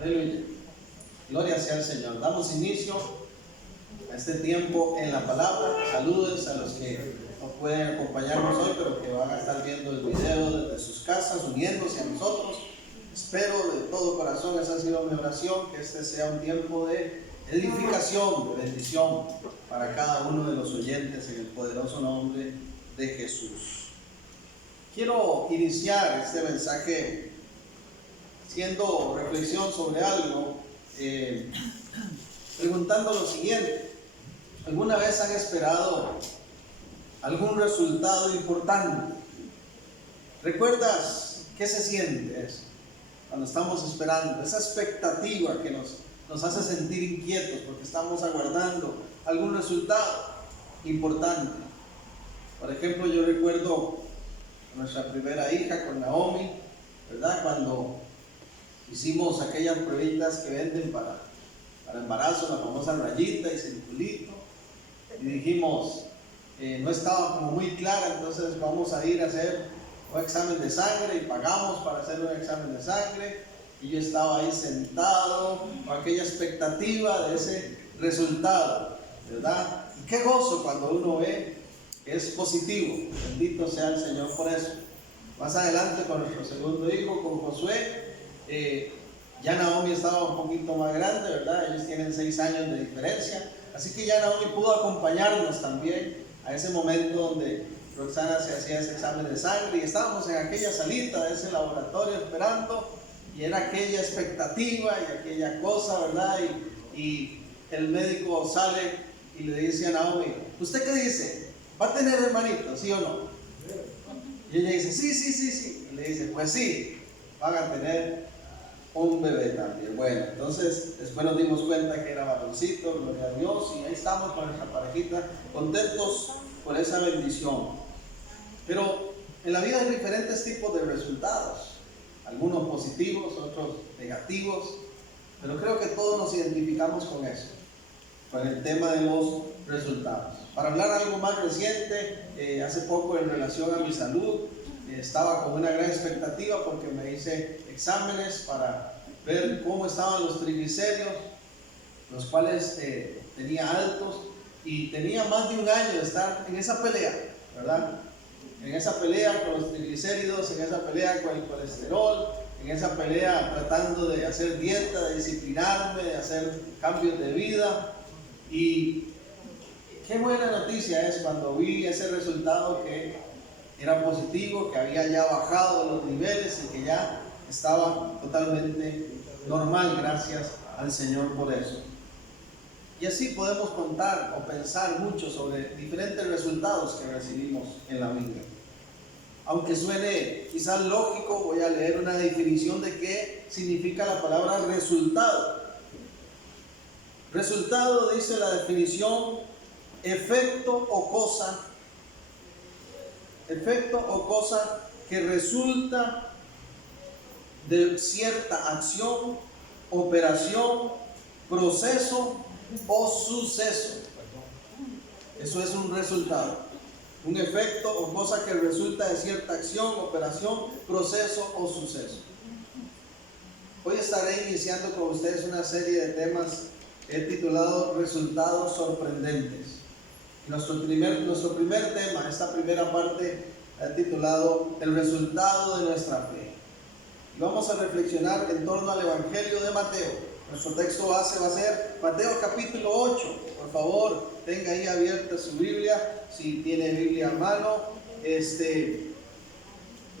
Aleluya. Gloria sea al Señor. Damos inicio a este tiempo en la palabra. Saludos a los que no pueden acompañarnos hoy, pero que van a estar viendo el video desde sus casas, uniéndose a nosotros. Espero de todo corazón, esa ha sido mi oración, que este sea un tiempo de edificación, de bendición para cada uno de los oyentes en el poderoso nombre de Jesús. Quiero iniciar este mensaje haciendo reflexión sobre algo, preguntando lo siguiente: ¿alguna vez han esperado algún resultado importante? ¿Recuerdas qué se siente eso? Cuando estamos esperando, esa expectativa que nos hace sentir inquietos porque estamos aguardando algún resultado importante. Por ejemplo, yo recuerdo a nuestra primera hija con Naomi, ¿verdad? Cuando hicimos aquellas pruebitas que venden para embarazo, la famosa rayita y circulito, y dijimos, no estaba como muy clara, entonces vamos a ir a hacer un examen de sangre, y pagamos para hacer un examen de sangre, y yo estaba ahí sentado con aquella expectativa de ese resultado, ¿verdad? Y qué gozo cuando uno ve que es positivo. Bendito sea el Señor por eso. Más adelante con nuestro segundo hijo, con Josué, ya Naomi estaba un poquito más grande, ¿verdad? Ellos tienen 6 años de diferencia, así que ya Naomi pudo acompañarnos también a ese momento donde Roxana se hacía ese examen de sangre, y estábamos en aquella salita de ese laboratorio esperando, y era aquella expectativa y aquella cosa, ¿verdad? Y el médico sale y le dice a Naomi: ¿usted qué dice? ¿Va a tener hermanito, sí o no? Y ella dice: sí. Y le dice: pues sí, van a tener un bebé también. Bueno, entonces después nos dimos cuenta que era varoncito, gloria a Dios, y ahí estamos con nuestra parejita, contentos por esa bendición. Pero en la vida hay diferentes tipos de resultados, algunos positivos, otros negativos, pero creo que todos nos identificamos con eso, con el tema de los resultados. Para hablar algo más reciente, hace poco en relación a mi salud, estaba con una gran expectativa porque me hice exámenes para ver cómo estaban los triglicéridos, los cuales tenía altos, y tenía más de un año de estar en esa pelea, ¿verdad? En esa pelea con los triglicéridos, en esa pelea con el colesterol, en esa pelea tratando de hacer dieta, de disciplinarme, de hacer cambios de vida. Y qué buena noticia es cuando vi ese resultado que era positivo, que había ya bajado los niveles y que ya estaba totalmente normal, gracias al Señor por eso. Y así podemos contar o pensar mucho sobre diferentes resultados que recibimos en la Biblia. Aunque suene quizás lógico, voy a leer una definición de qué significa la palabra resultado. Resultado, dice la definición: efecto o cosa que resulta de cierta acción, operación, proceso o suceso. Eso es un resultado, un efecto o cosa que resulta de cierta acción, operación, proceso o suceso. Hoy estaré iniciando con ustedes una serie de temas que he titulado Resultados Sorprendentes. Nuestro primer tema, esta primera parte, he titulado El resultado de nuestra fe. Y vamos a reflexionar en torno al Evangelio de Mateo. Nuestro texto base va a ser Mateo capítulo 8. Por favor, tenga ahí abierta su Biblia, si tiene Biblia a mano. Y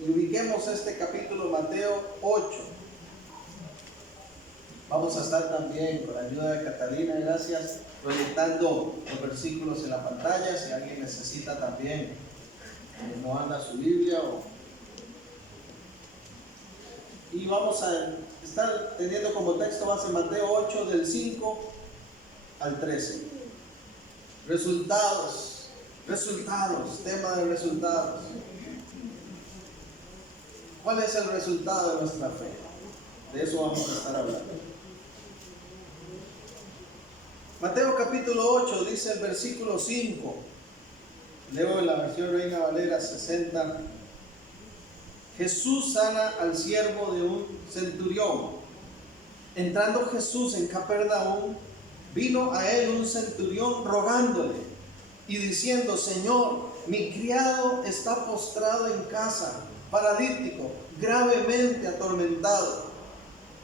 ubiquemos este capítulo, Mateo 8. Vamos a estar también, con la ayuda de Catalina, gracias, proyectando los versículos en la pantalla. Si alguien necesita también, no anda su Biblia. Y vamos a estar teniendo como texto base Mateo 8, del 5 al 13. Resultados, tema de resultados. ¿Cuál es el resultado de nuestra fe? De eso vamos a estar hablando. Mateo capítulo 8 dice el versículo 5. Leo en la versión Reina Valera 60. Jesús sana al siervo de un centurión Entrando Jesús en Capernaum, vino a él un centurión rogándole y diciendo: Señor, mi criado está postrado en casa, paralítico, gravemente atormentado.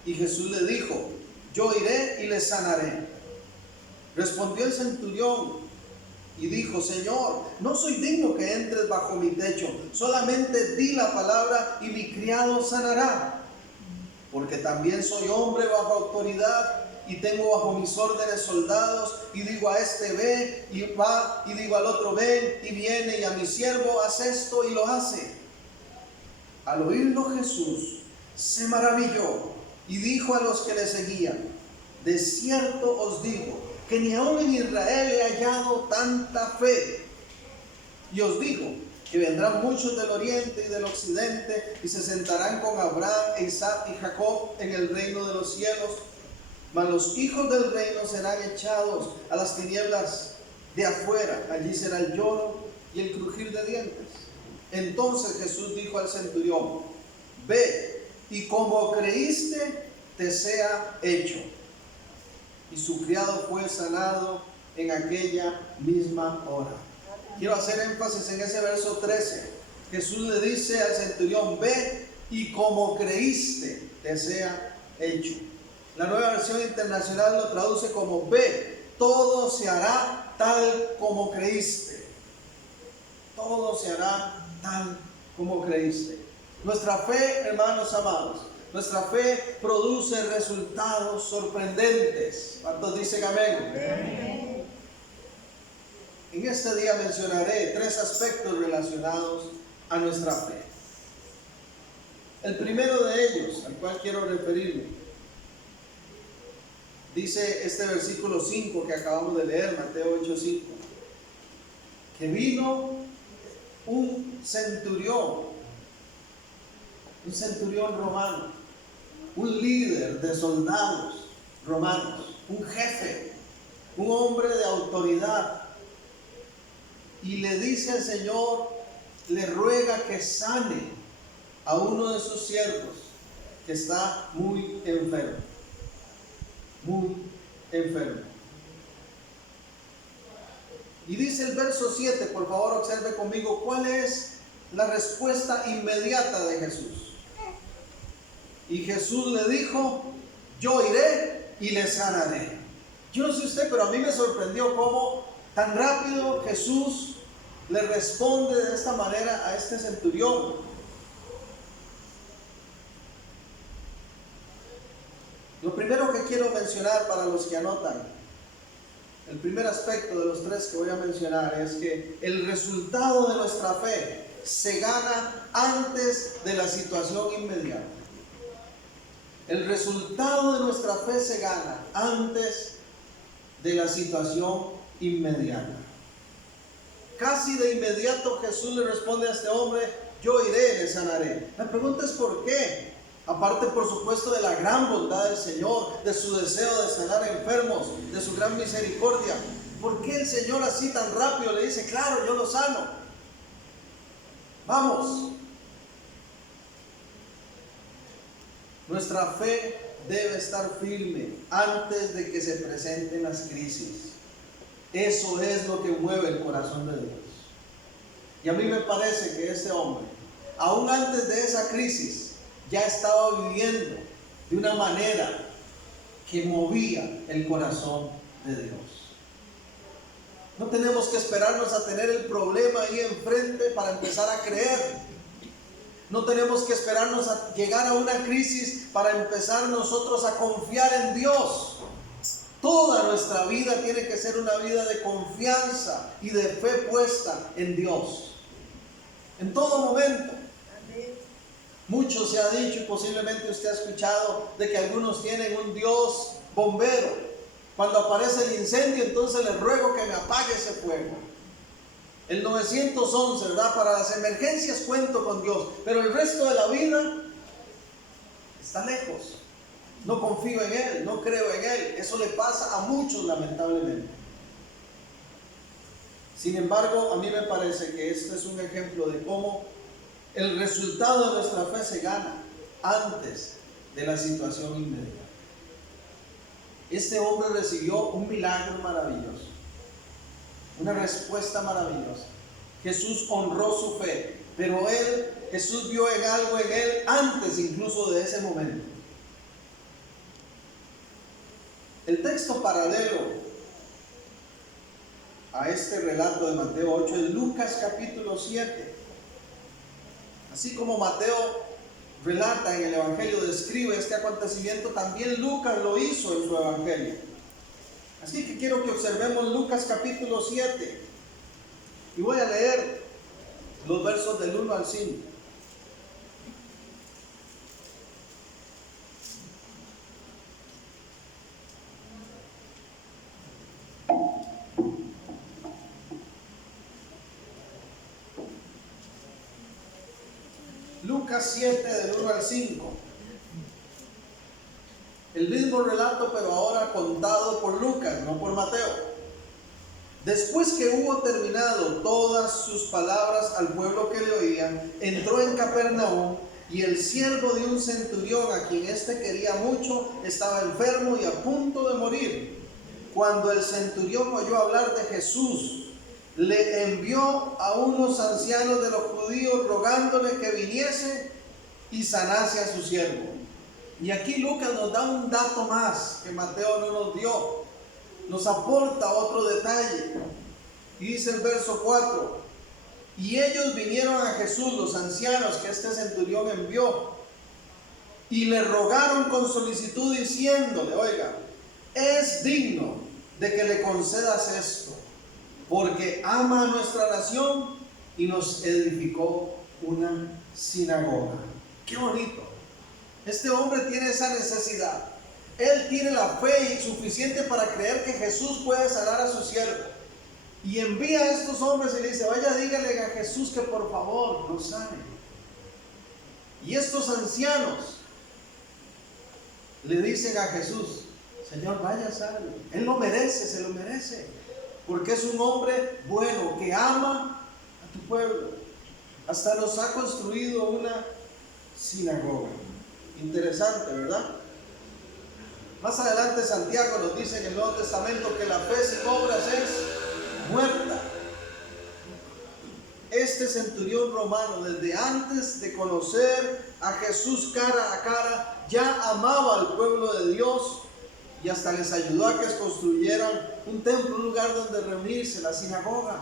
Y Jesús le dijo: yo iré y le sanaré. Respondió el centurión y dijo: Señor, no soy digno que entres bajo mi techo, solamente di la palabra y mi criado sanará. Porque también soy hombre bajo autoridad y tengo bajo mis órdenes soldados, y digo a este ve y va, y digo al otro ven y viene, y a mi siervo haz esto y lo hace. Al oírlo Jesús se maravilló y dijo a los que le seguían: de cierto os digo que ni aun en Israel he hallado tanta fe. Y os digo que vendrán muchos del oriente y del occidente y se sentarán con Abraham, Isaac y Jacob en el reino de los cielos. Mas los hijos del reino serán echados a las tinieblas de afuera. Allí será el lloro y el crujir de dientes. Entonces Jesús dijo al centurión: ve, y como creíste, te sea hecho. Y su criado fue sanado en aquella misma hora. Quiero hacer énfasis en ese verso 13. Jesús le dice al centurión: ve, y como creíste, te sea hecho. La Nueva Versión Internacional lo traduce como: ve, todo se hará tal como creíste. Todo se hará tal como creíste. Nuestra fe, hermanos amados, nuestra fe produce resultados sorprendentes. ¿Cuántos dicen amén? Amén. En este día mencionaré 3 aspectos relacionados a nuestra fe. El primero de ellos, al cual quiero referirme, dice este versículo 5 que acabamos de leer, Mateo 8:5, que vino un centurión romano, un líder de soldados romanos, un jefe, un hombre de autoridad, y le dice al Señor, le ruega que sane a uno de sus siervos que está muy enfermo. Muy enfermo. Y dice el verso 7, por favor observe conmigo, ¿cuál es la respuesta inmediata de Jesús? Y Jesús le dijo: yo iré y le sanaré. Yo no sé usted, pero a mí me sorprendió cómo tan rápido Jesús le responde de esta manera a este centurión. Lo primero que quiero mencionar para los que anotan, el primer aspecto de los 3 que voy a mencionar, es que el resultado de nuestra fe se gana antes de la situación inmediata. El resultado de nuestra fe se gana antes de la situación inmediata. Casi de inmediato Jesús le responde a este hombre: yo iré y le sanaré. La pregunta es ¿por qué? Aparte, por supuesto, de la gran bondad del Señor, de su deseo de sanar enfermos, de su gran misericordia. ¿Por qué el Señor así tan rápido le dice: claro, yo lo sano? Vamos. Nuestra fe debe estar firme antes de que se presenten las crisis. Eso es lo que mueve el corazón de Dios. Y a mí me parece que este hombre, aún antes de esa crisis, ya estaba viviendo de una manera que movía el corazón de Dios. No tenemos que esperarnos a tener el problema ahí enfrente para empezar a creer. No tenemos que esperarnos a llegar a una crisis para empezar nosotros a confiar en Dios. Toda nuestra vida tiene que ser una vida de confianza y de fe puesta en Dios. En todo momento. Mucho se ha dicho, y posiblemente usted ha escuchado, de que algunos tienen un Dios bombero. Cuando aparece el incendio, entonces les ruego que me apague ese fuego. El 911, ¿verdad? Para las emergencias cuento con Dios, pero el resto de la vida está lejos. No confío en Él, no creo en Él. Eso le pasa a muchos, lamentablemente. Sin embargo, a mí me parece que este es un ejemplo de cómo el resultado de nuestra fe se gana antes de la situación inmediata. Este hombre recibió un milagro maravilloso, una respuesta maravillosa. Jesús honró su fe, pero Jesús vio en algo en él antes incluso de ese momento. El texto paralelo a este relato de Mateo 8 es Lucas capítulo 7. Así como Mateo relata en el Evangelio, describe este acontecimiento, también Lucas lo hizo en su Evangelio. Así que quiero que observemos Lucas capítulo 7 y voy a leer los versos del 1 al 5. Lucas 7 del 1 al 5. El mismo relato, pero ahora contado por Lucas, no por Mateo. Después que hubo terminado todas sus palabras al pueblo que le oía, entró en Capernaum, y el siervo de un centurión, a quien éste quería mucho, estaba enfermo y a punto de morir. Cuando el centurión oyó hablar de Jesús, le envió a unos ancianos de los judíos rogándole que viniese y sanase a su siervo. Y aquí Lucas nos da un dato más que Mateo no nos dio. Nos aporta otro detalle. Y dice el verso 4: y ellos vinieron a Jesús, los ancianos que este centurión envió, y le rogaron con solicitud diciéndole: oiga, es digno de que le concedas esto, porque ama a nuestra nación y nos edificó una sinagoga. ¡Qué bonito! Este hombre tiene esa necesidad. Él tiene la fe suficiente para creer que Jesús puede sanar a su siervo. Y envía a estos hombres y le dice: vaya, dígale a Jesús que por favor lo sane. Y estos ancianos le dicen a Jesús: Señor, vaya, sane. Él lo merece, se lo merece. Porque es un hombre bueno que ama a tu pueblo. Hasta nos ha construido una sinagoga. Interesante, ¿verdad? Más adelante Santiago nos dice en el Nuevo Testamento que la fe sin obras es muerta. Este centurión romano, desde antes de conocer a Jesús cara a cara, ya amaba al pueblo de Dios y hasta les ayudó a que construyeran un templo, un lugar donde reunirse, la sinagoga.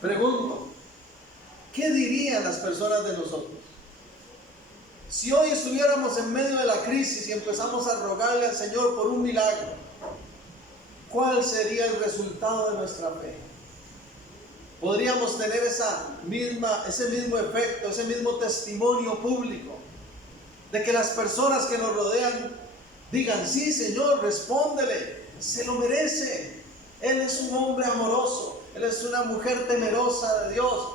Pregunto, ¿qué dirían las personas de nosotros? Si hoy estuviéramos en medio de la crisis y empezamos a rogarle al Señor por un milagro, ¿cuál sería el resultado de nuestra fe? Podríamos tener ese mismo efecto, ese mismo testimonio público, de que las personas que nos rodean digan: sí, Señor, respóndele, se lo merece. Él es un hombre amoroso, Él es una mujer temerosa de Dios.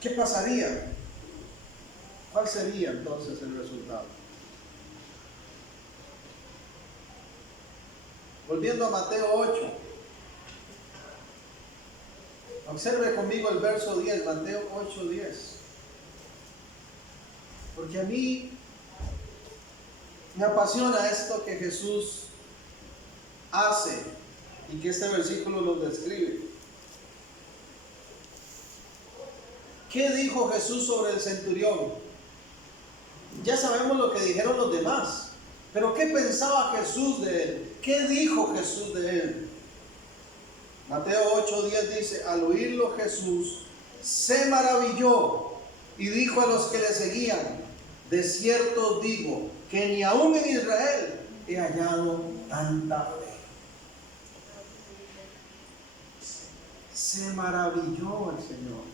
¿Qué pasaría? ¿Cuál sería entonces el resultado? Volviendo a Mateo 8, observe conmigo el verso 10, Mateo 8, 10. Porque a mí me apasiona esto que Jesús hace y que este versículo lo describe. ¿Qué dijo Jesús sobre el centurión? Ya sabemos lo que dijeron los demás, pero ¿qué pensaba Jesús de él? ¿Qué dijo Jesús de él? Mateo 8:10 dice: al oírlo Jesús se maravilló y dijo a los que le seguían: de cierto os digo que ni aún en Israel he hallado tanta fe. Se maravilló el Señor.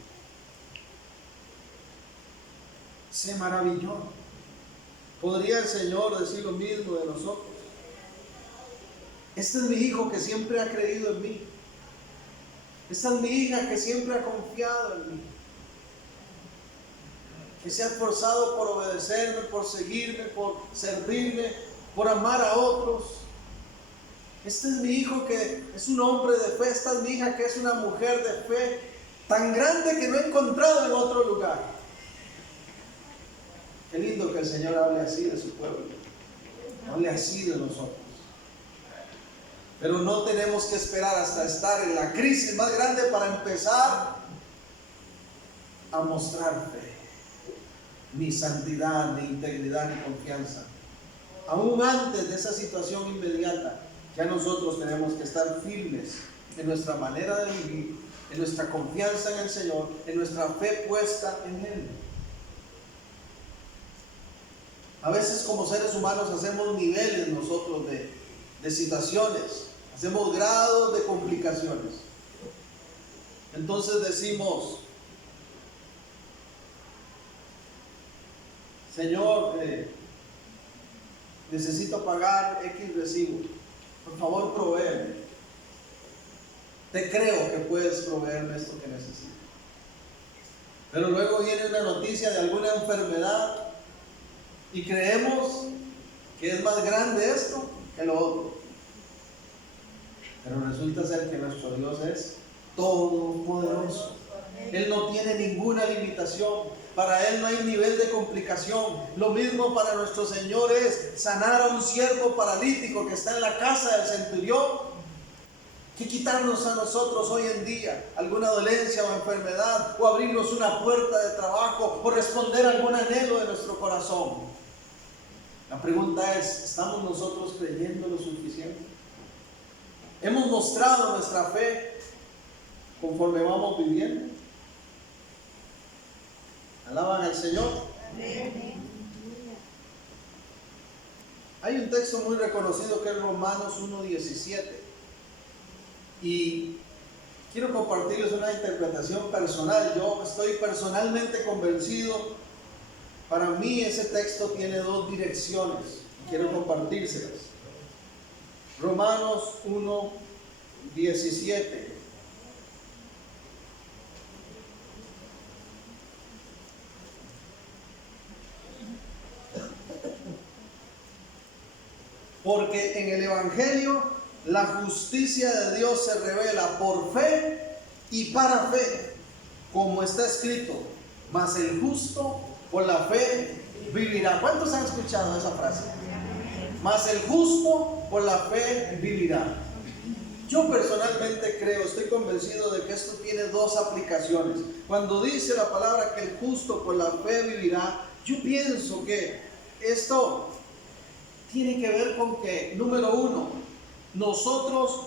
Se maravilló. ¿Podría el Señor decir lo mismo de nosotros? Este es mi hijo que siempre ha creído en mí. Esta es mi hija que siempre ha confiado en mí, que se ha esforzado por obedecerme, por seguirme, por servirme, por amar a otros. Este es mi hijo que es un hombre de fe. Esta es mi hija que es una mujer de fe. tan grande que no he encontrado en otro lugar. Qué lindo que el Señor hable así de su pueblo, hable así de nosotros. Pero no tenemos que esperar hasta estar en la crisis más grande para empezar a mostrar fe, ni santidad, ni integridad, ni confianza. Aún antes de esa situación inmediata, ya nosotros tenemos que estar firmes en nuestra manera de vivir, en nuestra confianza en el Señor, en nuestra fe puesta en Él. A veces como seres humanos hacemos niveles nosotros de situaciones, hacemos grados de complicaciones. Entonces decimos, Señor, necesito pagar X recibo, por favor provéeme. Te creo que puedes proveerme esto que necesito. Pero luego viene una noticia de alguna enfermedad y creemos que es más grande esto que lo otro. Pero resulta ser que nuestro Dios es todopoderoso. Él no tiene ninguna limitación. Para Él no hay nivel de complicación. Lo mismo para nuestro Señor es sanar a un siervo paralítico que está en la casa del centurión, que quitarnos a nosotros hoy en día alguna dolencia o enfermedad, o abrirnos una puerta de trabajo, o responder a algún anhelo de nuestro corazón. La pregunta es, ¿estamos nosotros creyendo lo suficiente? ¿Hemos mostrado nuestra fe conforme vamos viviendo? ¿Alaban al Señor? Hay un texto muy reconocido que es Romanos 1:17 y quiero compartirles una interpretación personal. Yo estoy personalmente convencido. Para mí ese texto tiene dos direcciones. Quiero compartírselas. Romanos 1:17. Porque en el Evangelio la justicia de Dios se revela por fe y para fe, como está escrito, mas el justo por la fe vivirá. ¿Cuántos han escuchado esa frase? Mas el justo por la fe vivirá. Yo personalmente creo, estoy convencido de que esto tiene dos aplicaciones. Cuando dice la palabra que el justo por la fe vivirá, yo pienso que esto tiene que ver con que, número uno, nosotros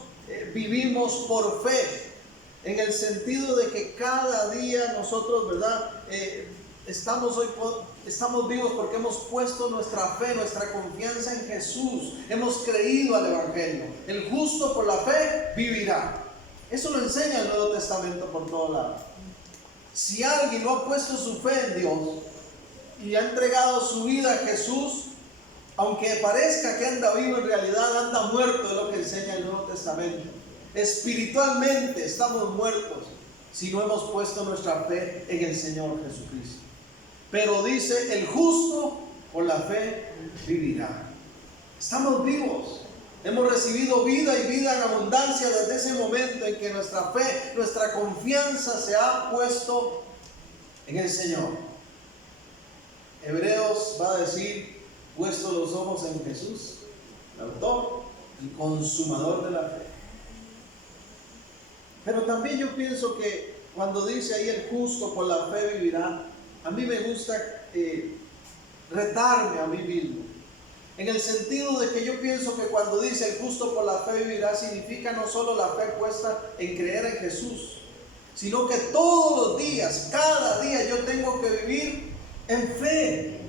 vivimos por fe, en el sentido de que cada día nosotros, ¿verdad? Estamos vivos porque hemos puesto nuestra fe, nuestra confianza en Jesús. Hemos creído al Evangelio. El justo por la fe vivirá. Eso lo enseña el Nuevo Testamento por todos lados. Si alguien no ha puesto su fe en Dios y ha entregado su vida a Jesús, aunque parezca que anda vivo, en realidad anda muerto, es lo que enseña el Nuevo Testamento. Espiritualmente estamos muertos si no hemos puesto nuestra fe en el Señor Jesucristo. Pero dice, el justo por la fe vivirá. Estamos vivos. Hemos recibido vida y vida en abundancia desde ese momento en que nuestra fe, nuestra confianza se ha puesto en el Señor. Hebreos va a decir, puesto los ojos en Jesús, el autor y consumador de la fe. Pero también yo pienso que cuando dice ahí el justo por la fe vivirá, a mí me gusta retarme a mí mismo, en el sentido de que yo pienso que cuando dice el justo por la fe vivirá, significa no solo la fe puesta en creer en Jesús, sino que todos los días, cada día yo tengo que vivir en fe,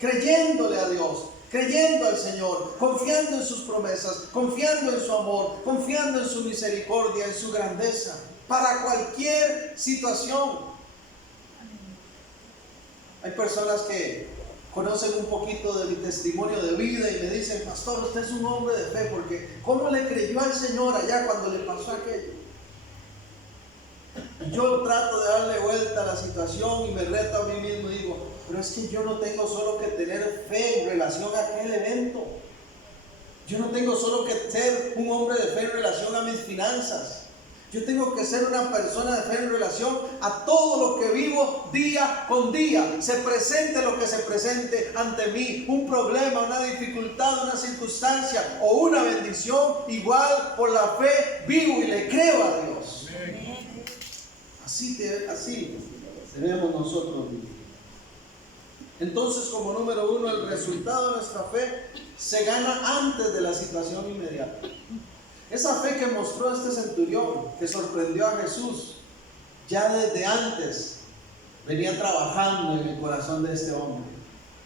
creyéndole a Dios, creyendo al Señor, confiando en sus promesas, confiando en su amor, confiando en su misericordia, en su grandeza, para cualquier situación. Hay personas que conocen un poquito de mi testimonio de vida y me dicen, pastor, usted es un hombre de fe, porque ¿cómo le creyó al Señor allá cuando le pasó aquello? Y yo trato de darle vuelta a la situación y me reto a mí mismo y digo, pero es que yo no tengo solo que tener fe en relación a aquel evento. Yo no tengo solo que ser un hombre de fe en relación a mis finanzas. Yo tengo que ser una persona de fe en relación a todo lo que vivo día con día. Se presente lo que se presente ante mí. Un problema, una dificultad, una circunstancia o una bendición. Igual por la fe vivo y le creo a Dios. Así debemos nosotros vivir. Entonces, como número uno, el resultado de nuestra fe se gana antes de la situación inmediata. Esa fe que mostró este centurión, que sorprendió a Jesús, ya desde antes venía trabajando en el corazón de este hombre,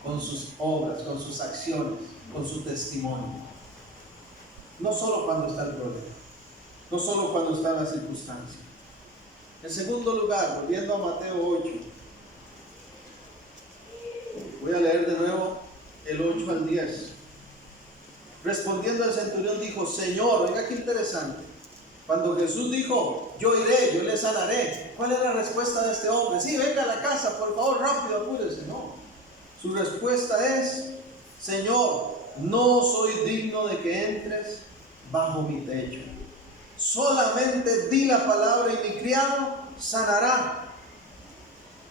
con sus obras, con sus acciones, con su testimonio. No solo cuando está el problema, no solo cuando está la circunstancia. En segundo lugar, volviendo a Mateo 8, voy a leer de nuevo el 8 al 10. Respondiendo el centurión dijo: Señor, oiga qué interesante. Cuando Jesús dijo: yo iré, yo le sanaré, ¿cuál es la respuesta de este hombre? Sí, venga a la casa, por favor, rápido, apúrese. No. Su respuesta es: Señor, no soy digno de que entres bajo mi techo. Solamente di la palabra y mi criado sanará.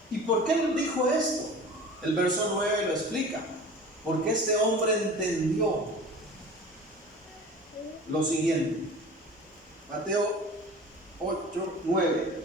¿Y por qué él dijo esto? El verso 9 lo explica. Porque este hombre entendió lo siguiente. Mateo 8, 9.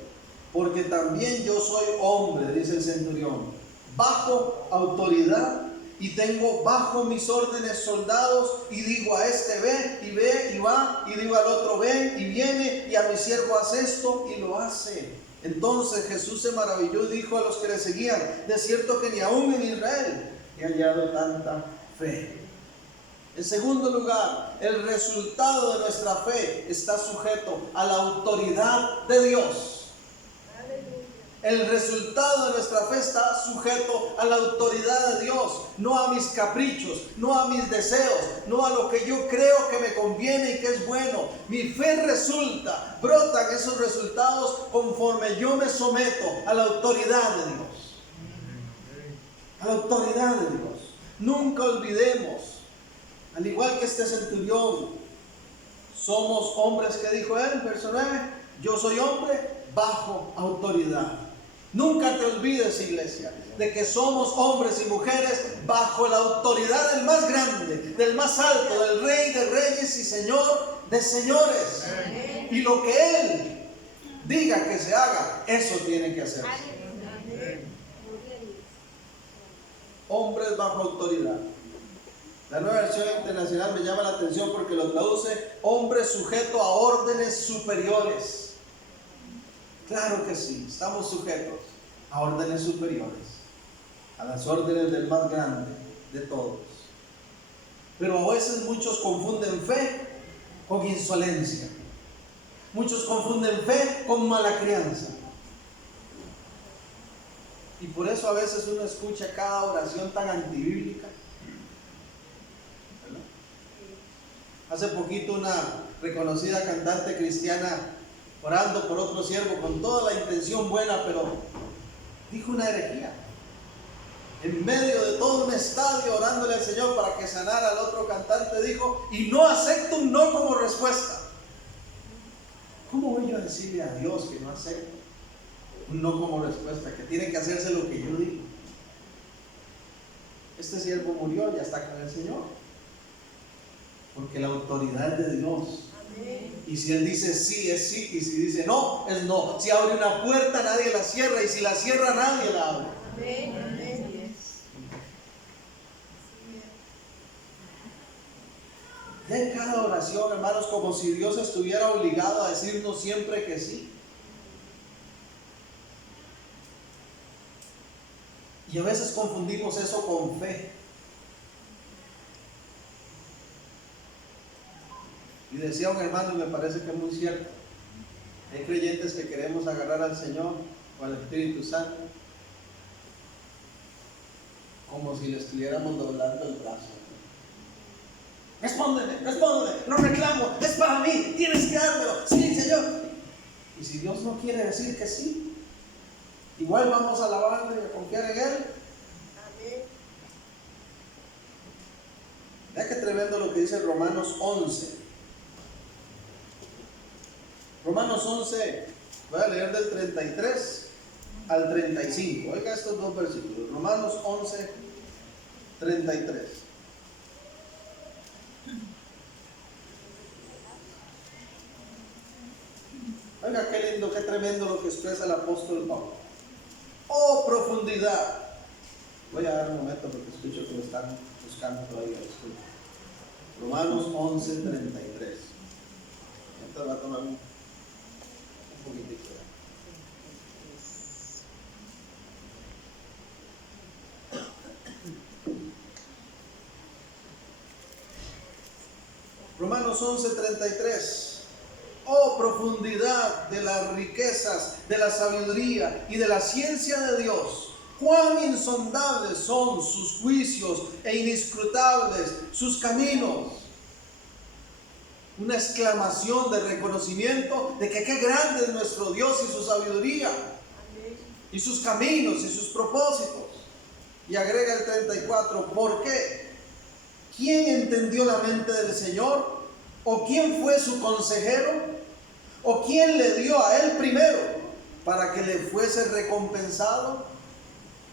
Porque también yo soy hombre, dice el centurión, bajo autoridad, y tengo bajo mis órdenes soldados, y digo a este ve y va, y digo al otro ven y viene, y a mi siervo haz esto y lo hace. Entonces Jesús se maravilló y dijo a los que le seguían: de cierto que ni aún en Israel he hallado tanta fe. En segundo lugar, el resultado de nuestra fe está sujeto a la autoridad de Dios. El resultado de nuestra fe está sujeto a la autoridad de Dios, no a mis caprichos, no a mis deseos, no a lo que yo creo que me conviene y que es bueno. Mi fe brotan esos resultados conforme yo me someto a la autoridad de Dios. A la autoridad de Dios. Nunca olvidemos, al igual que este centurión, somos hombres, que dijo él, verso 9, yo soy hombre bajo autoridad. Nunca te olvides, iglesia, de que somos hombres y mujeres bajo la autoridad del más grande, del más alto, del Rey de reyes y Señor de señores. Y lo que Él diga que se haga, eso tiene que hacerse. Hombres bajo autoridad. La Nueva Versión Internacional me llama la atención porque lo traduce: hombre sujeto a órdenes superiores. Claro que sí, estamos sujetos a órdenes superiores, a las órdenes del más grande de todos. Pero a veces muchos confunden fe con insolencia. Muchos confunden fe con mala crianza. Y por eso a veces uno escucha cada oración tan antibíblica. Hace poquito una reconocida cantante cristiana, orando por otro siervo con toda la intención buena, pero dijo una herejía. En medio de todo un estadio orándole al Señor para que sanara al otro cantante, dijo: y no acepto un no como respuesta. ¿Cómo voy yo a decirle a Dios que no acepto un no como respuesta? Que tiene que hacerse lo que yo digo. Este siervo murió, ya está con el Señor, porque la autoridad es de Dios. Y si Él dice sí, es sí, y si dice no, es no. Si abre una puerta, nadie la cierra, y si la cierra, nadie la abre. Ya en cada oración, hermanos, como si Dios estuviera obligado a decirnos siempre que sí. Y a veces confundimos eso con fe. Y decía un hermano, y me parece que es muy cierto: hay creyentes que queremos agarrar al Señor o al Espíritu Santo como si le estuviéramos doblando el brazo. Respóndeme, no reclamo, es para mí, tienes que dármelo, sí, Señor. Y si Dios no quiere decir que sí, igual vamos a alabarle y a confiar en Él. Vea qué tremendo lo que dice Romanos 11. Romanos 11, voy a leer del 33 al 35. Oiga estos dos versículos. Romanos 11, 33. Oiga qué lindo, qué tremendo lo que expresa el apóstol Pablo. Oh, profundidad. Voy a dar un momento porque escucho que lo están buscando todavía. Romanos 11, 33. Entonces va a tomar un poquitito. Romanos 11, 33. Oh, profundidad de las riquezas, de la sabiduría y de la ciencia de Dios. Cuán insondables son sus juicios e inescrutables sus caminos. Una exclamación de reconocimiento de que qué grande es nuestro Dios y su sabiduría, y sus caminos y sus propósitos. Y agrega el 34, ¿por qué? ¿Quién entendió la mente del Señor? ¿O quién fue su consejero? ¿O quién le dio a él primero para que le fuese recompensado?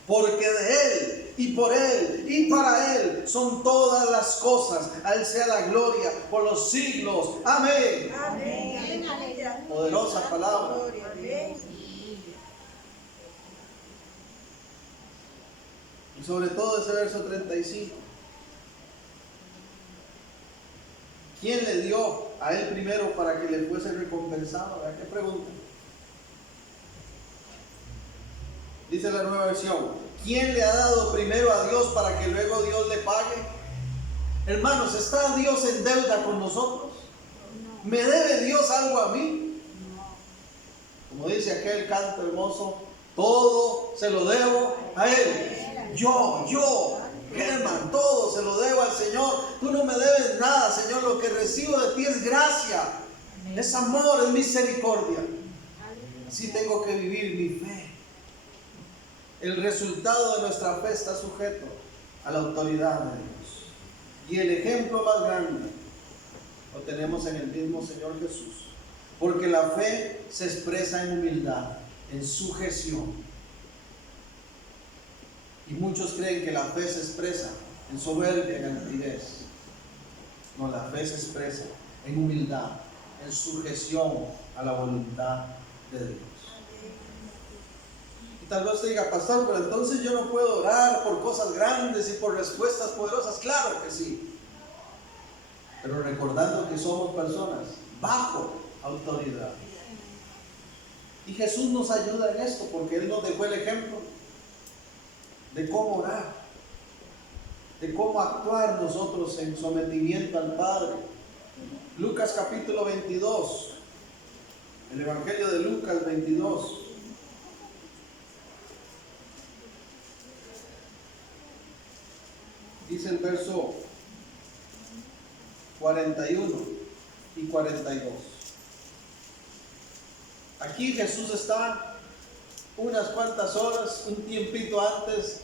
Porque de él y por él y para él son todas las cosas. A él sea la gloria por los siglos. Amén. Amén. Poderosa palabra. Y sobre todo ese verso 35. ¿Quién le dio a él primero para que le fuese recompensado? ¿Verdad? ¿Qué pregunta? Dice la Nueva Versión, ¿quién le ha dado primero a Dios para que luego Dios le pague? Hermanos, ¿está Dios en deuda con nosotros? ¿Me debe Dios algo a mí? Como dice aquel canto hermoso, todo se lo debo a Él. Yo, Germán, todo se lo debo al Señor. Tú no me debes nada, Señor. Lo que recibo de ti es gracia, es amor, es misericordia. Así tengo que vivir mi fe. El resultado de nuestra fe está sujeto a la autoridad de Dios. Y el ejemplo más grande lo tenemos en el mismo Señor Jesús. Porque la fe se expresa en humildad, en sujeción. Y muchos creen que la fe se expresa en soberbia, en altivez. No, la fe se expresa en humildad, en sujeción a la voluntad de Dios. Y tal vez te diga, pastor, pero entonces yo no puedo orar por cosas grandes y por respuestas poderosas. Claro que sí. Pero recordando que somos personas bajo autoridad. Y Jesús nos ayuda en esto porque Él nos dejó el ejemplo de cómo orar, de cómo actuar nosotros en sometimiento al Padre. Lucas capítulo 22, el Evangelio de Lucas 22. Dice el verso 41 y 42. Aquí Jesús está unas cuantas horas, un tiempito antes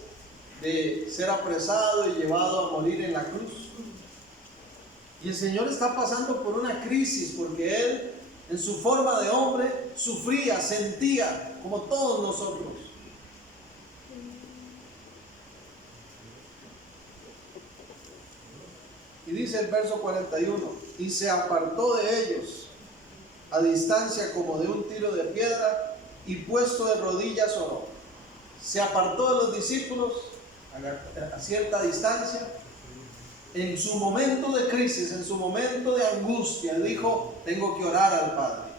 de ser apresado y llevado a morir en la cruz. Y el Señor está pasando por una crisis porque Él, en su forma de hombre, sufría, sentía como todos nosotros. Y dice el verso 41, y se apartó de ellos a distancia como de un tiro de piedra, y puesto de rodillas oró. Se apartó de los discípulos a cierta distancia. En su momento de crisis, en su momento de angustia, dijo, tengo que orar al Padre.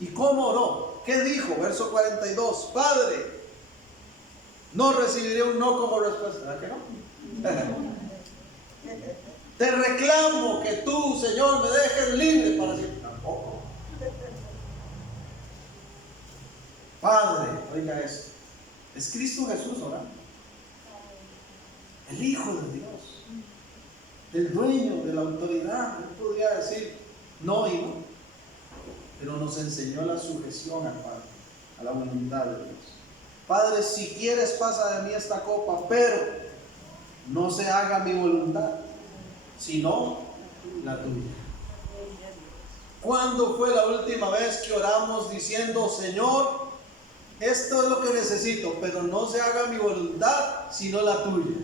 ¿Y cómo oró? ¿Qué dijo? Verso 42, Padre, no recibiré un no como respuesta. ¿Verdad que no? Te reclamo que tú, Señor, me dejes libre para siempre. Tampoco. Padre, oiga esto. Es Cristo Jesús orando. El Hijo de Dios. El dueño de la autoridad. Él podría decir no y no. Pero nos enseñó la sujeción al Padre, a la voluntad de Dios. Padre, si quieres pasa de mí esta copa, pero no se haga mi voluntad, sino la tuya. ¿Cuándo fue la última vez que oramos diciendo, Señor, esto es lo que necesito, pero no se haga mi voluntad, sino la tuya?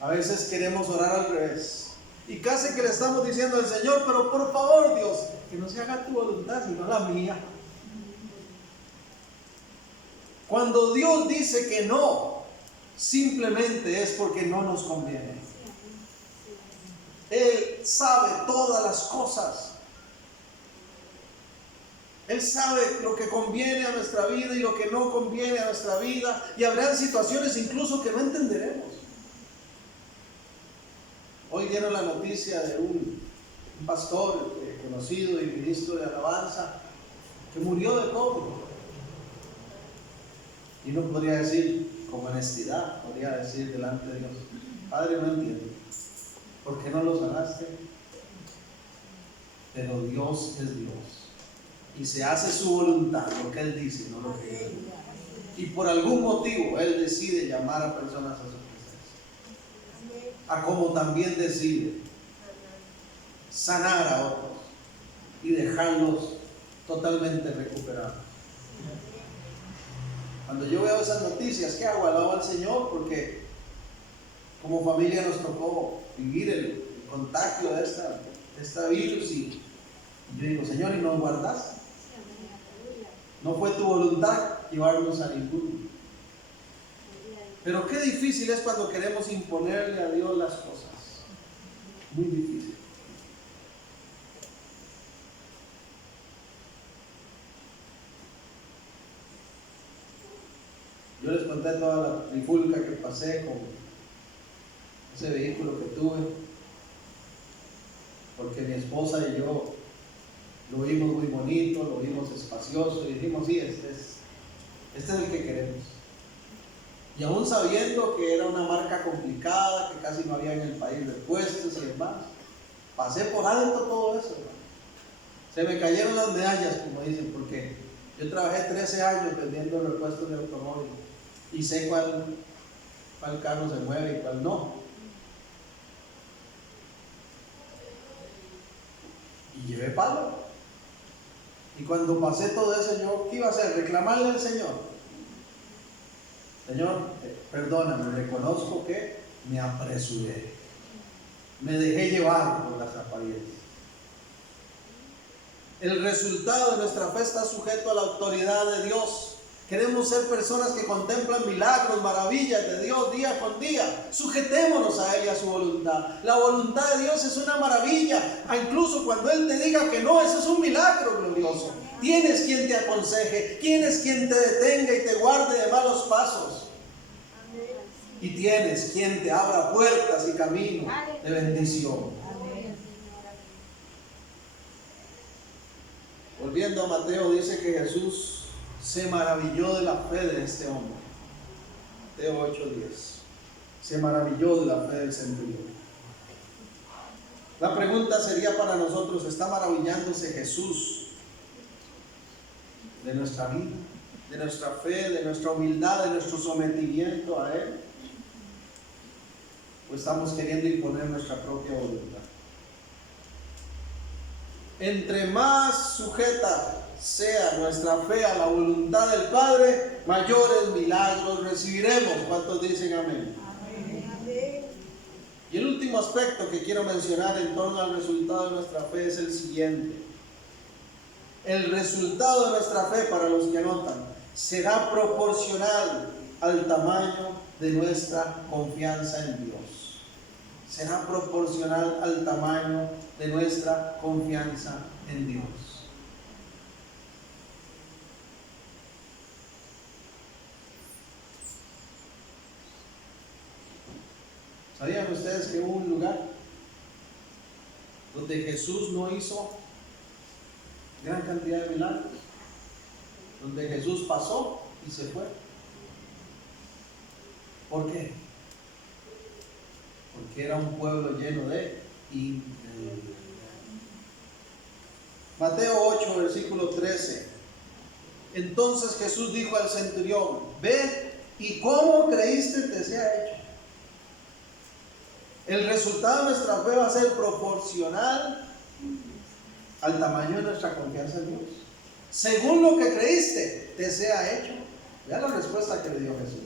A veces queremos orar al revés. Y casi que le estamos diciendo al Señor, pero por favor, Dios, que no se haga tu voluntad, sino la mía. Cuando Dios dice que no, simplemente es porque no nos conviene. Él sabe todas las cosas. Él sabe lo que conviene a nuestra vida y lo que no conviene a nuestra vida. Y habrá situaciones incluso que no entenderemos. Hoy dieron la noticia de un pastor conocido y ministro de alabanza que murió de COVID. Y uno podría decir, con honestidad, podría decir delante de Dios, Padre, no entiendo, ¿por qué no lo sanaste? Pero Dios es Dios. Y se hace su voluntad, lo que Él dice, no lo que Él dice. Y por algún motivo Él decide llamar a personas a su presencia. A como también decide sanar a otros y dejarlos totalmente recuperados. Cuando yo veo esas noticias, ¿qué hago? Alabo al Señor, porque como familia nos tocó vivir el contagio de esta virus, y yo digo, Señor, ¿y nos guardaste? No fue tu voluntad llevarnos a ninguno. Pero qué difícil es cuando queremos imponerle a Dios las cosas. Muy difícil. Yo les conté toda la trifulca que pasé con ese vehículo que tuve, porque mi esposa y yo lo vimos muy bonito, lo vimos espacioso y dijimos, sí, este es el que queremos. Y aún sabiendo que era una marca complicada, que casi no había en el país repuestos y demás, pasé por alto todo eso, ¿no? Se me cayeron las medallas, como dicen, porque yo trabajé 13 años vendiendo repuestos de automóvil y sé cuál carro se mueve y cuál no. Y llevé palo. Y cuando pasé todo eso, yo, ¿qué iba a hacer? Reclamarle al Señor. Señor, perdóname, reconozco que me apresuré. Me dejé llevar por las apariencias. El resultado de nuestra fe está sujeto a la autoridad de Dios. Queremos ser personas que contemplan milagros, maravillas de Dios día con día. Sujetémonos a Él y a su voluntad. La voluntad de Dios es una maravilla. Incluso cuando Él te diga que no, eso es un milagro glorioso. Tienes quien te aconseje, tienes quien te detenga y te guarde de malos pasos. Y tienes quien te abra puertas y caminos de bendición. Volviendo a Mateo, dice que Jesús se maravilló de la fe de este hombre. Mateo 8:10. Se maravilló de la fe del centurión. La pregunta sería para nosotros, ¿está maravillándose Jesús de nuestra vida, de nuestra fe, de nuestra humildad, de nuestro sometimiento a Él? ¿O estamos queriendo imponer nuestra propia voluntad? Entre más sujeta sea nuestra fe a la voluntad del Padre, mayores milagros recibiremos. ¿Cuántos dicen amén? Amén. Y el último aspecto que quiero mencionar en torno al resultado de nuestra fe es el siguiente. El resultado de nuestra fe, para los que anotan, será proporcional al tamaño de nuestra confianza en Dios. Será proporcional al tamaño de nuestra confianza en Dios. ¿Sabían ustedes que hubo un lugar donde Jesús no hizo gran cantidad de milagros? Donde Jesús pasó y se fue. ¿Por qué? Porque era un pueblo lleno de incredulidad. Mateo 8, versículo 13. Entonces Jesús dijo al centurión: ve y cómo creíste te sea hecho. El resultado de nuestra fe va a ser proporcional al tamaño de nuestra confianza en Dios. Según lo que creíste, te sea hecho. Vean la respuesta que le dio Jesús.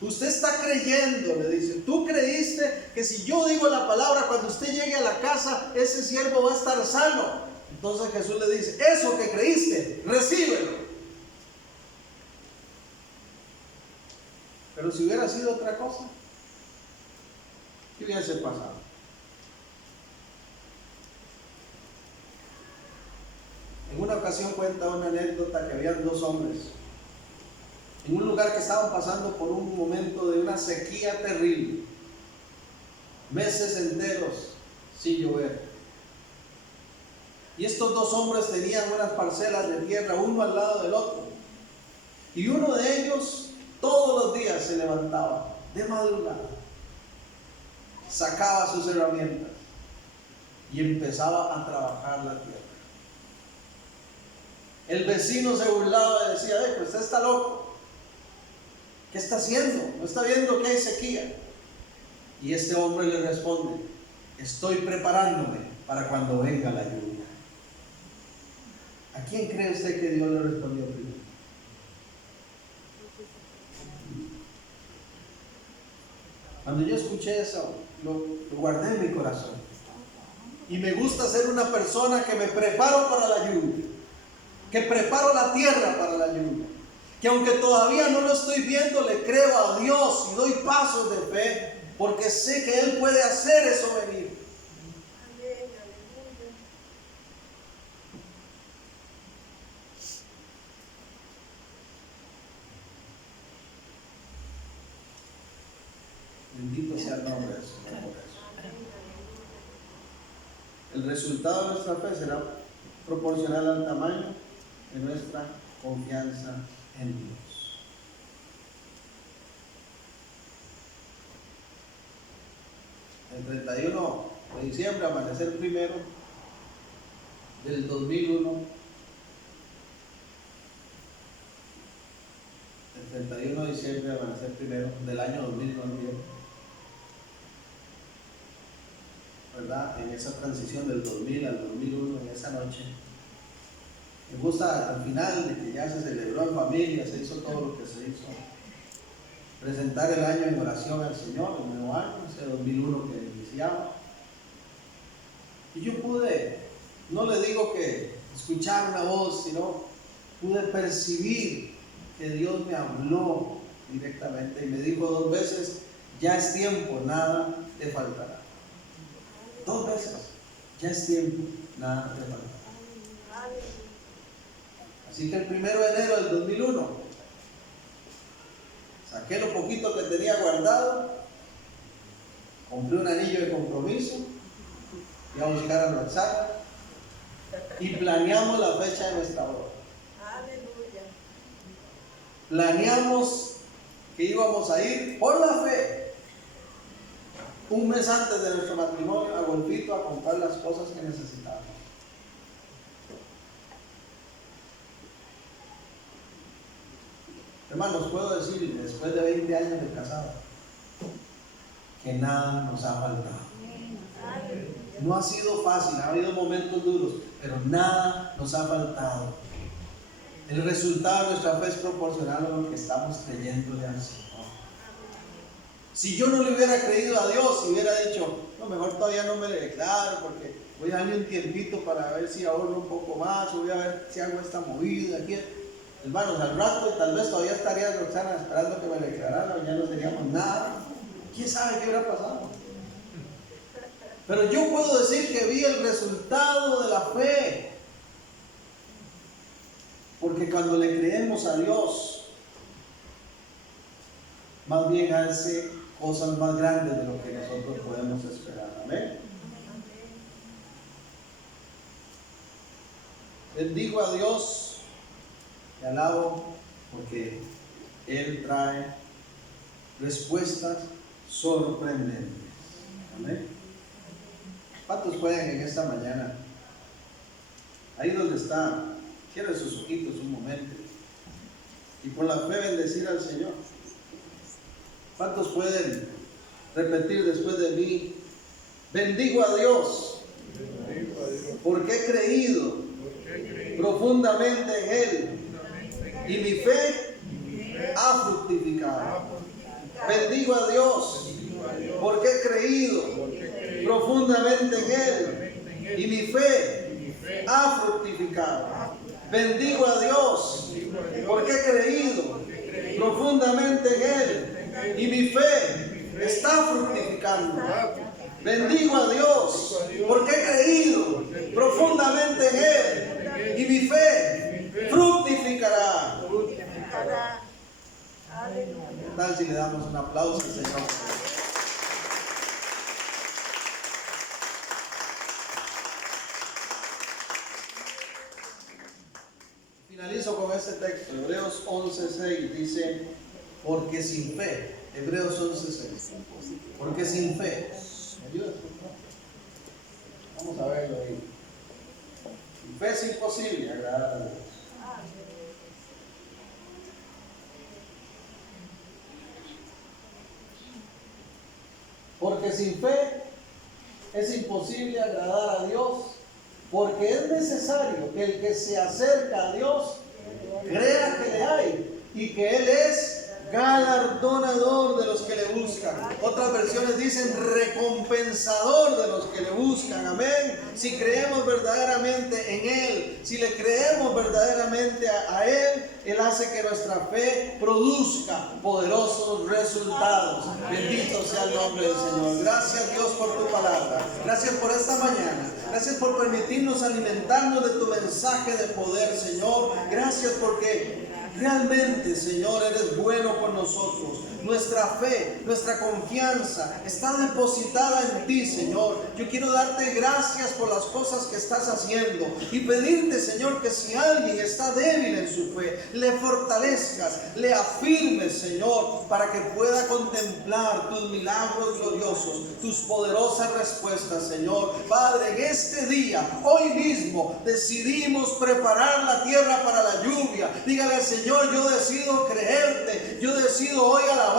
Usted está creyendo, le dice. Tú creíste que si yo digo la palabra, cuando usted llegue a la casa, ese siervo va a estar sano. Entonces Jesús le dice, eso que creíste, recíbelo. Pero si hubiera sido otra cosa, ¿qué hubiese pasado? En una ocasión cuenta una anécdota que habían dos hombres en un lugar que estaban pasando por un momento de una sequía terrible, meses enteros sin llover. Y estos dos hombres tenían unas parcelas de tierra uno al lado del otro, y uno de ellos todos los días se levantaba de madrugada, sacaba sus herramientas y empezaba a trabajar la tierra. El vecino se burlaba y decía, pues usted está loco. ¿Qué está haciendo? ¿No está viendo que hay sequía? Y este hombre le responde, estoy preparándome para cuando venga la lluvia. ¿A quién cree usted que Dios le respondió primero? Cuando yo escuché eso, lo guardé en mi corazón. Y me gusta ser una persona que me preparo para la lluvia, que preparo la tierra para la lluvia, que aunque todavía no lo estoy viendo, le creo a Dios y doy pasos de fe, porque sé que Él puede hacer eso venir. Bendito sea el nombre de Jesús. El resultado de nuestra fe será proporcional al tamaño de nuestra confianza en Dios. El 31 de diciembre, amanecer primero del 2001, el 31 de diciembre, amanecer primero del año 2009, ¿verdad? En esa transición del 2000 al 2001, en esa noche, me gusta al final de que ya se celebró en familia, se hizo todo lo que se hizo, presentar el año en oración al Señor, el nuevo año, ese 2001 que iniciaba. Y yo pude, no le digo que escuchar una voz, sino pude percibir que Dios me habló directamente y me dijo 2 veces, ya es tiempo, nada te faltará. 2 veces, ya es tiempo, nada te faltará. Así que el 1 de enero del 2001, saqué lo poquito que tenía guardado, compré un anillo de compromiso, fui a buscar a Roxana y planeamos la fecha de nuestra boda. Planeamos que íbamos a ir por la fe, un mes antes de nuestro matrimonio, a Golfito a comprar las cosas que necesitábamos. Hermanos, puedo decir, después de 20 años de casado, que nada nos ha faltado. No ha sido fácil, ha habido momentos duros, pero nada nos ha faltado. El resultado de nuestra fe es proporcional a lo que estamos creyéndole al Señor. Si yo no le hubiera creído a Dios, si hubiera dicho, no, mejor todavía no me le declaro, porque voy a darle un tiempito para ver si ahorro un poco más, o voy a ver si hago esta movida aquí. Hermanos, al rato tal vez todavía estaría Roxana esperando que me declarara, ya no seríamos nada. ¿Quién sabe qué hubiera pasado? Pero yo puedo decir que vi el resultado de la fe. Porque cuando le creemos a Dios, más bien hace cosas más grandes de lo que nosotros podemos esperar. Amén. Bendigo a Dios. Te alabo porque Él trae respuestas sorprendentes. Amén. ¿Cuántos pueden en esta mañana? Ahí donde está, cierre sus ojitos un momento y por la fe bendecir al Señor. ¿Cuántos pueden repetir después de mí? Bendigo a Dios porque he creído profundamente en Él y mi fe ha fructificado. Bendigo a Dios porque he creído profundamente en Él y mi fe ha fructificado. Bendigo a Dios porque he creído profundamente en Él y mi fe está fructificando. Bendigo a Dios porque he creído profundamente en Él y mi fe fructificará. ¿Qué tal si le damos un aplauso al Señor? Finalizo con este texto, Hebreos 11:6 dice, porque sin fe, Hebreos 11:6, porque sin fe, ¿me ayudas? Vamos a verlo ahí. Sin fe es imposible agradar a Dios. Porque sin fe es imposible agradar a Dios, porque es necesario que el que se acerca a Dios crea que le hay y que Él es galardonador de los que le buscan. Otras versiones dicen recompensador de los que le buscan. Amén. Si creemos verdaderamente en Él, si le creemos verdaderamente a Él, Él hace que nuestra fe produzca poderosos resultados. Bendito sea el nombre del Señor. Gracias, Dios, por tu palabra. Gracias por esta mañana. Gracias por permitirnos alimentarnos de tu mensaje de poder, Señor. Gracias porque realmente, Señor, eres bueno con nosotros. Nuestra fe, nuestra confianza está depositada en ti, Señor. Yo quiero darte gracias por las cosas que estás haciendo y pedirte, Señor, que si alguien está débil en su fe, le fortalezcas, le afirmes, Señor, para que pueda contemplar tus milagros gloriosos, tus poderosas respuestas, Señor. Padre, en este día, hoy mismo, decidimos preparar la tierra para la lluvia. Dígale al Señor, yo decido creerte, yo decido hoy alabarte,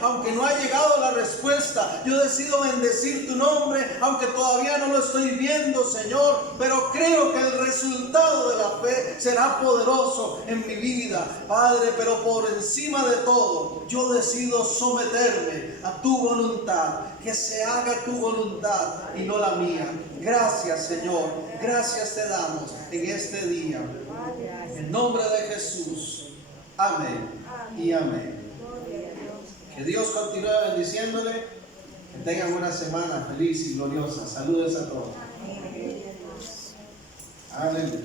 aunque no ha llegado la respuesta. Yo decido bendecir tu nombre, aunque todavía no lo estoy viendo, Señor, pero creo que el resultado de la fe será poderoso en mi vida, Padre. Pero por encima de todo, yo decido someterme a tu voluntad, que se haga tu voluntad y no la mía. Gracias, Señor, gracias te damos en este día, en nombre de Jesús. Amén y amén. Que Dios continúe bendiciéndole. Que tengan una semana feliz y gloriosa. Saludos a todos. Aleluya.